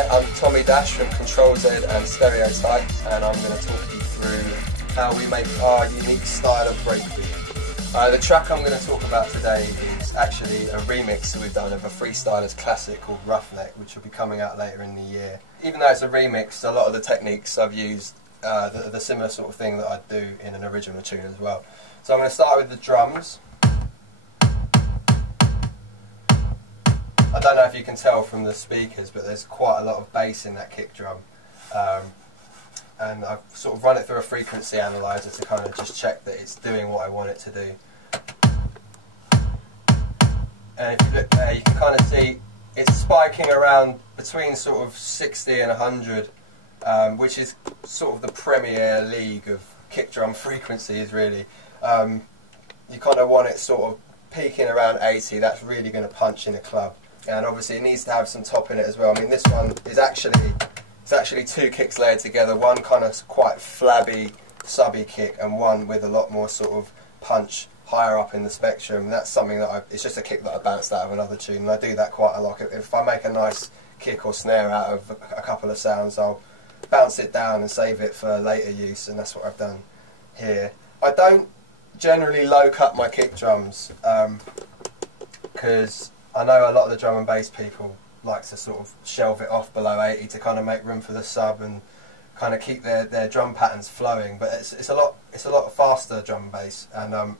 there, I'm Tommy Dash from Ctrl Z and Stereotype, and I'm going to talk you through how we make our unique style of breakbeat. The track I'm going to talk about today is actually a remix that we've done of a freestyler's classic called Roughneck, which will be coming out later in the year. Even though it's a remix, a lot of the techniques I've used the similar sort of thing that I'd do in an original tune as well. So I'm going to start with the drums. I don't know if you can tell from the speakers, but there's quite a lot of bass in that kick drum. And I've sort of run it through a frequency analyzer to kind of just check that it's doing what I want it to do. And if you look there, you can kind of see it's spiking around between sort of 60 and 100, which is sort of the Premier League of kick drum frequencies, really. You kind of want it sort of peaking around 80, that's really going to punch in a club. And obviously it needs to have some top in it as well. I mean, this one is actually two kicks layered together, one kind of quite flabby, subby kick, and one with a lot more sort of punch higher up in the spectrum. And that's something that it's just a kick that I bounced out of another tune, and I do that quite a lot. If I make a nice kick or snare out of a couple of sounds, I'll bounce it down and save it for later use, and that's what I've done here. I don't generally low cut my kick drums because I know a lot of the drum and bass people like to sort of shelve it off below 80 to kind of make room for the sub and kind of keep their drum patterns flowing, but it's a lot faster drum and bass, and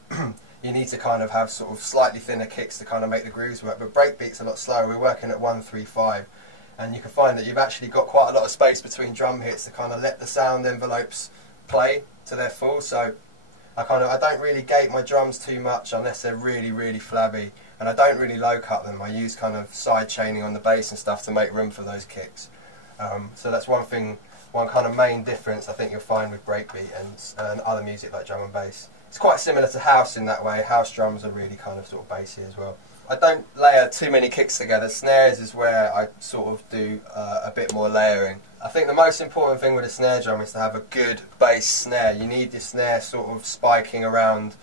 you need to kind of have sort of slightly thinner kicks to kind of make the grooves work. But breakbeat's a lot slower. We're working at 135, and you can find that you've actually got quite a lot of space between drum hits to kind of let the sound envelopes play to their full. So I don't really gate my drums too much unless they're really, really flabby, and I don't really low cut them. I use kind of side chaining on the bass and stuff to make room for those kicks. So that's one kind of main difference I think you'll find with breakbeat and other music like drum and bass. It's quite similar to house in that way. House drums are really kind of sort of bassy as well. I don't layer too many kicks together. Snares is where I sort of do a bit more layering. I think the most important thing with a snare drum is to have a good bass snare. You need your snare sort of spiking around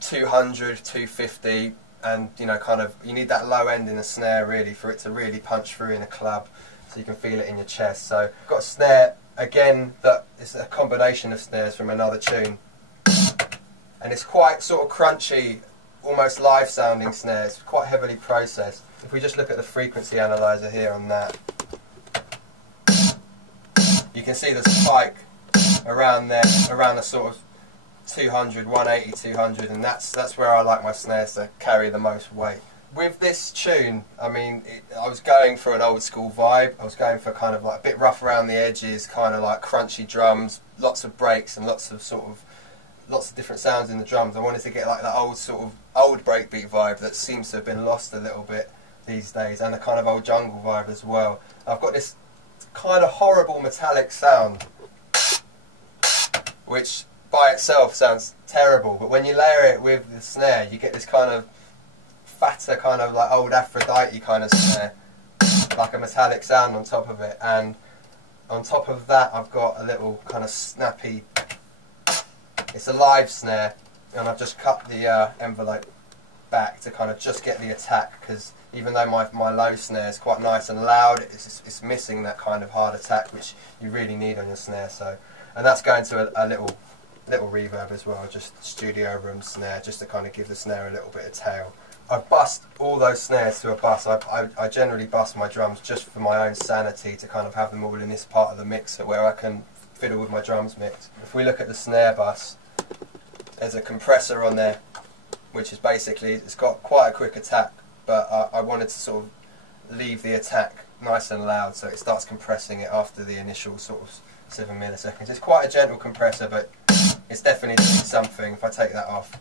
200, 250, and you know, kind of, you need that low end in the snare really for it to really punch through in a club, so you can feel it in your chest. So I've got a snare again that is a combination of snares from another tune, and it's quite sort of crunchy, almost live sounding snare. It's quite heavily processed. If we just look at the frequency analyzer here on that, you can see the spike around there, around the sort of 200, 180, 200, and that's where I like my snares to carry the most weight. With this tune, I mean, I was going for an old school vibe. I was going for kind of like a bit rough around the edges, kind of like crunchy drums, lots of breaks and lots of different sounds in the drums. I wanted to get like that old breakbeat vibe that seems to have been lost a little bit these days, and a kind of old jungle vibe as well. I've got this kind of horrible metallic sound, which by itself sounds terrible, but when you layer it with the snare, you get this kind of fatter, kind of like old Aphrodite kind of snare, like a metallic sound on top of it. And on top of that, I've got a little kind of snappy, it's a live snare, and I've just cut the envelope back to kind of just get the attack, because even though my low snare is quite nice and loud, it's missing that kind of hard attack which you really need on your snare. So, and that's going to a little reverb as well, just studio room snare, just to kind of give the snare a little bit of tail. I bust all those snares to a bus. I generally bust my drums just for my own sanity, to kind of have them all in this part of the mixer where I can fiddle with my drums mixed. If we look at the snare bus, there's a compressor on there, which is basically, it's got quite a quick attack, but I wanted to sort of leave the attack nice and loud, so it starts compressing it after the initial sort of 7 milliseconds. It's quite a gentle compressor, but it's definitely doing something. If I take that off,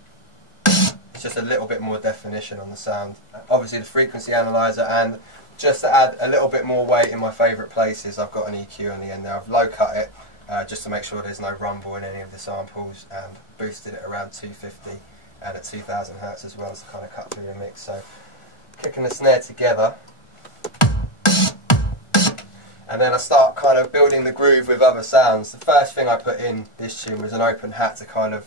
it's just a little bit more definition on the sound. Obviously the frequency analyzer, and just to add a little bit more weight in my favourite places, I've got an EQ on the end there. I've low cut it just to make sure there's no rumble in any of the samples, and boosted it around 250 and at 2000 Hz as well, to kind of cut through the mix. So kicking the snare together, and then I start kind of building the groove with other sounds. The first thing I put in this tune was an open hat to kind of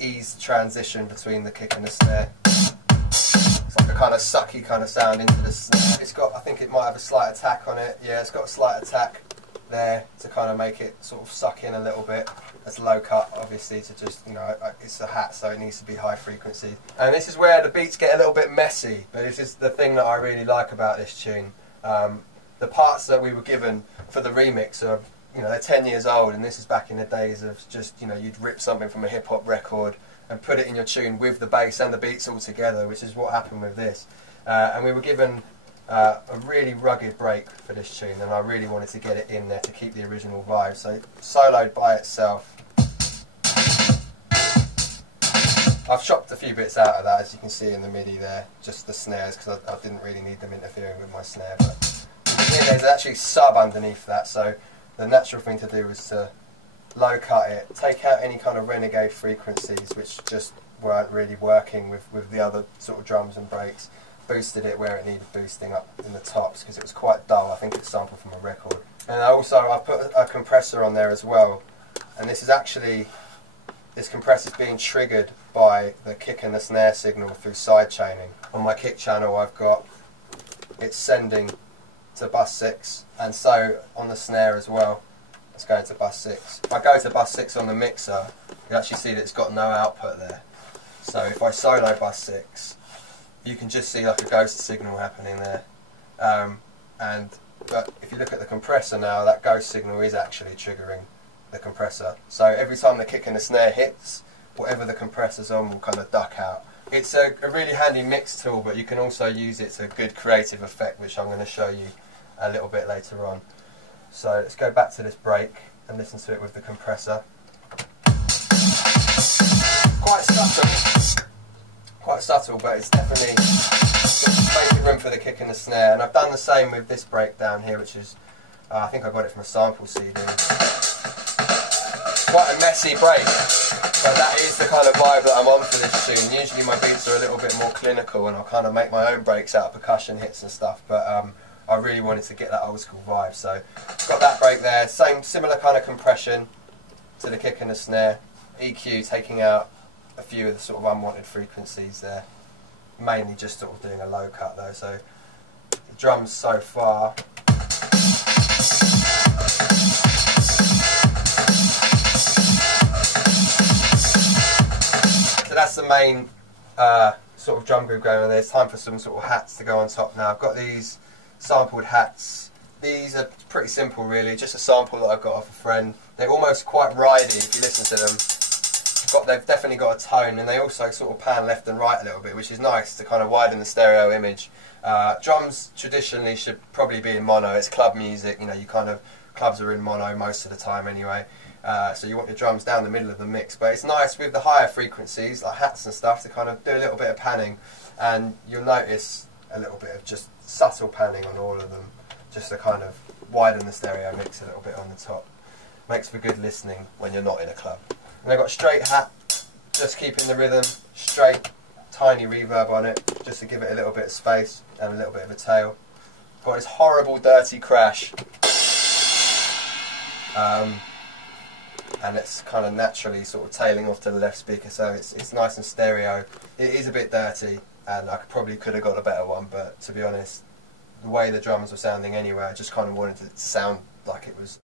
ease the transition between the kick and the snare. It's like a kind of sucky kind of sound into the snare. It's got, I think it might have a slight attack on it. Yeah, it's got a slight attack there to kind of make it sort of suck in a little bit. It's low cut, obviously, to just, you know, it's a hat, so it needs to be high frequency. And this is where the beats get a little bit messy, but this is the thing that I really like about this tune. The parts that we were given for the remix are, you know, they're 10 years old, and this is back in the days of just, you know, you'd rip something from a hip-hop record and put it in your tune with the bass and the beats all together, which is what happened with this. And we were given a really rugged break for this tune, and I really wanted to get it in there to keep the original vibe. So soloed by itself. I've chopped a few bits out of that, as you can see in the MIDI there, just the snares, because I didn't really need them interfering with my snare. But there's actually sub underneath that, so the natural thing to do was to low cut it, take out any kind of renegade frequencies which just weren't really working with the other sort of drums and breaks, boosted it where it needed boosting up in the tops because it was quite dull. I think it's sampled from a record. And I put a compressor on there as well, and this is actually, this compressor is being triggered by the kick and the snare signal through side chaining. On my kick channel I've got it's sending to bus 6, and so on the snare as well it's going to bus 6. If I go to bus 6 on the mixer, you actually see that it's got no output there. So if I solo bus 6, you can just see like a ghost signal happening there. But if you look at the compressor now, that ghost signal is actually triggering the compressor. So every time the kick and the snare hits, whatever the compressor's on will kind of duck out. It's a really handy mix tool, but you can also use it to good creative effect, which I'm going to show you a little bit later on. So let's go back to this break and listen to it with the compressor. Quite subtle, but it's definitely making room for the kick and the snare. And I've done the same with this break down here, which is, I think I got it from a sample CD. Quite a messy break, but that is the kind of vibe that I'm on for this tune. Usually my beats are a little bit more clinical, and I'll kind of make my own breaks out of percussion hits and stuff, but I really wanted to get that old school vibe. So got that break there, similar kind of compression to the kick and the snare, EQ taking out a few of the sort of unwanted frequencies there, mainly just sort of doing a low cut though. So the drums so far, so that's the main sort of drum groove going on there. It's time for some sort of hats to go on top now. I've got these sampled hats. These are pretty simple really, just a sample that I've got off a friend. They're almost quite ridey if you listen to them. They've definitely got a tone, and they also sort of pan left and right a little bit, which is nice to kind of widen the stereo image. Drums traditionally should probably be in mono. It's club music, you know, clubs are in mono most of the time anyway. So you want your drums down the middle of the mix, but it's nice with the higher frequencies like hats and stuff to kind of do a little bit of panning, and you'll notice a little bit of just subtle panning on all of them, just to kind of widen the stereo mix a little bit on the top. Makes for good listening when you're not in a club. And I've got straight hat, just keeping the rhythm straight, tiny reverb on it, just to give it a little bit of space and a little bit of a tail. Got this horrible dirty crash, and it's kind of naturally sort of tailing off to the left speaker, so it's nice and stereo. It is a bit dirty, and I probably could have got a better one, but to be honest, the way the drums were sounding anyway, I just kind of wanted it to sound like it was